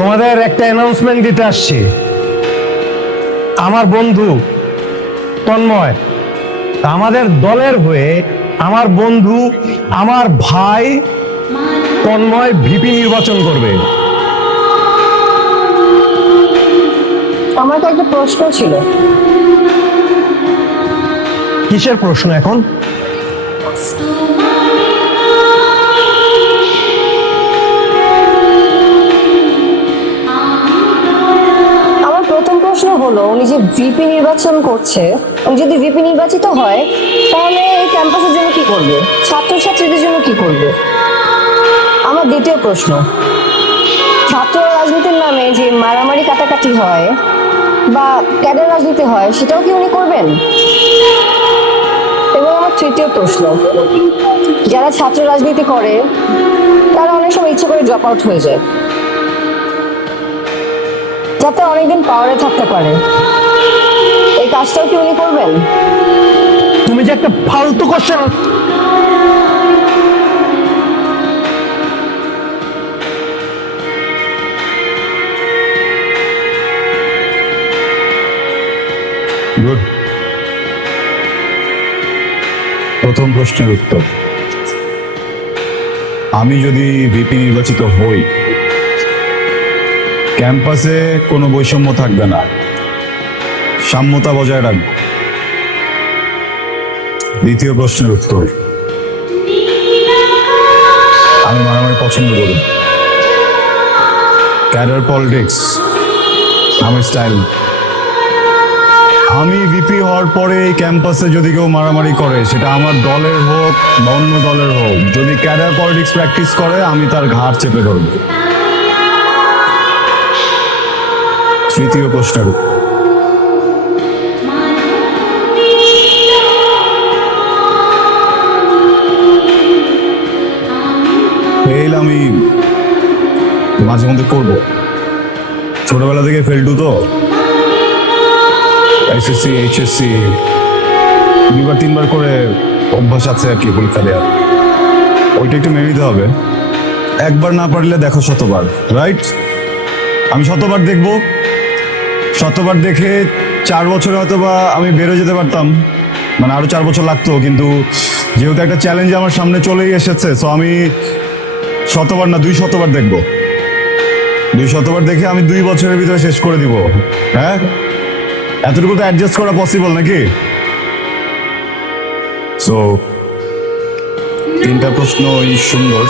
তোমাদের একটা অ্যানাউন্সমেন্ট দিতে আসছি। আমার বন্ধু তন্ময় আমাদের দলের হয়ে, আমার বন্ধু, আমার ভাই তন্ময় ভিপি নির্বাচন করবে। আমার তো একটা প্রশ্ন ছিল। কিসের প্রশ্ন এখন? আমার প্রথম প্রশ্ন হলো, উনি যে ভিপি নির্বাচন করছে, উনি যদি ভিপি নির্বাচিত হয় তাহলে এই ক্যাম্পাসের জন্য কি করবে, ছাত্রছাত্রীদের জন্য কি করবে? আমার দ্বিতীয় প্রশ্ন, ছাত্র রাজনীতির নামে যে মারামারি কাটাকাটি হয় বা ক্যাডার রাজনীতি হয়, সেটাও কি উনি করবেন? এবং আমার তৃতীয় প্রশ্ন, যারা ছাত্র রাজনীতি করে তারা অনেক সময় ইচ্ছে করে ড্রপ আউট হয়ে যায় যাতে অনেকদিন পাওয়ারে থাকতে পারে, এই কাজটাও কি উনি করবেন? তুমি যে একটা ফালতু কোশ্চেন। গুড। প্রথম প্রশ্নের উত্তর, আমি যদি ভিপি নির্বাচিত হই, ক্যাম্পাসে কোনো বৈষম্য থাকবে না, সাম্যতা বজায় রাখব। দ্বিতীয় প্রশ্নের উত্তর, আমি মারামারি পছন্দ করি, ক্যাডার পলিটিক্স আমার স্টাইল। আমি ভিপি হওয়ার পরে এই ক্যাম্পাসে যদি কেউ মারামারি করে, সেটা আমার দলের হোক বা অন্য দলের হোক, যদি ক্যাডার পলিটিক্স প্র্যাকটিস করে, আমি তার ঘাড় চেপে ধরব। তৃতীয় প্রশ্নের উত্তর, ফেল আমি মাঝে মধ্যে করবো, ছোটবেলা থেকে ফেলটু তো, এসএসসি এইচএসসি দুবার তিনবার করে অভ্যাস আছে আর কি পরীক্ষা দেওয়ার, ওইটা একটু মেনে নিতে হবে। একবার না পারলে দেখো শতবার, রাইট? আমি শতবার দেখবো, শতবার দেখে 4 বছরে হয়তো বা আমি বেরো যেতে পারতাম, মানে আরো 4 বছর লাগতো, কিন্তু যেহেতু একটা চ্যালেঞ্জ আমার সামনে চলেই এসেছে, সো আমি শতবার না 200বার দেখবো। 200বার দেখে আমি 2 বছরের ভিতরে শেষ করে দিব। হ্যাঁ, এতটুকু তো অ্যাডজাস্ট করা পসিবল নাকি? সো 3টা প্রশ্ন সুন্দর।